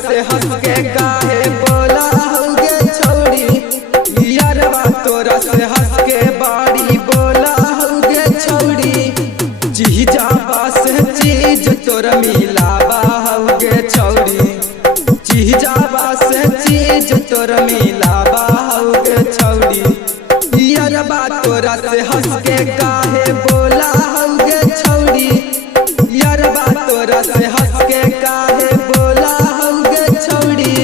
से हंस के काहे बोला होगे छौड़ी, यारवा तोरा से हंस के बाड़ी बोला होगे छौड़ी। चीजावा से चीज तोरा मिलावा होगे छौड़ी, चीजावा से चीज तोरा मिलावा होगे छौड़ी। यारवा तोरा से हंस के काहे बोला होगे छौड़ी, यारवा तोरा से हंस के काहे बोला होगे छौड़ी,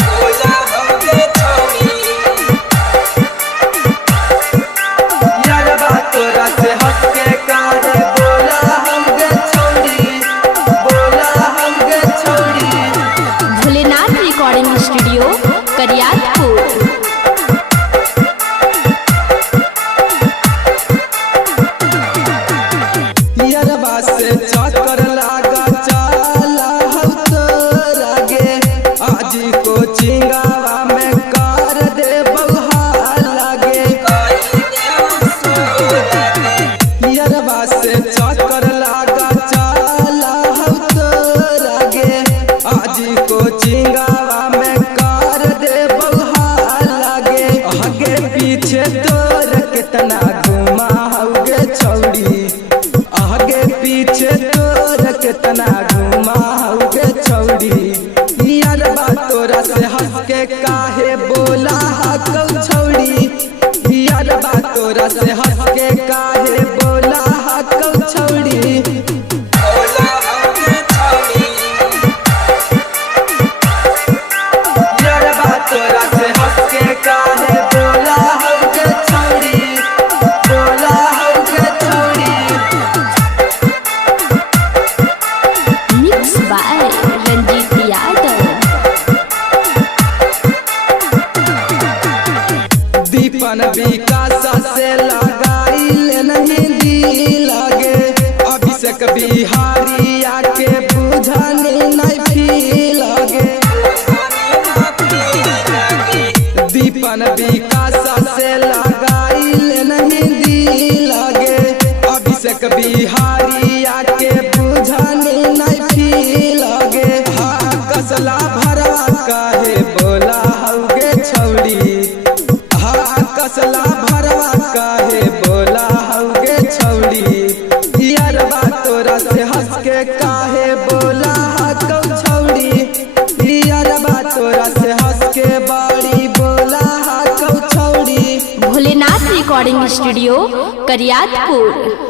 बोला होगे छौड़ी। यारवा तोरा से हंस के काहे बोला होगे छौड़ी, बोला होगे छौड़ी। Bholenath recording studio Kariyatpur. यारवा से चक्कर लागा चाला हम तोरा गे, आज को चिंगावा में कर दे बउहा लागे। यारवा से चक्कर लागा चाला हम तोरा गे, आज को चिंगावा में कर दे बउहा लागे। आगे पीछे तोर कितना घुमा होगे छौड़ी, आगे पीछे तोर कितना घुमा होगे छौड़ी। यारवा तोरा से हंस के काहे बोला हकौ छौड़ी, यारवा तोरा से हंस के काहे बोला हकौ छौड़ी, बोला होगे छौड़ी। यारवा तोरा से हंस के काहे बोला होगे छौड़ी, बोला होगे छौड़ी। Mix by Ranjeet Yadav. दीपन विकास से लगाइल नहीं दी लगे, अभिषेक बिहारी आके बुझाने नहीं फी लगे। दीपन विकास से लगाइल नहीं दी लगे, अभिषेक बिहारी आके बुझाने नहीं फी लगे। हाँ कसला भरवा काहे बोला होगे छौड़ी, हाँ कसला भरवा काहे बोला होगे छौड़ी। यारवा तोरा से हंस के काहे बोला हकौ छौड़ी, यारवा तोरा से हंस के बाड़ी बोला हकौ छौड़ी। Bholenath recording studio Kariyatpur.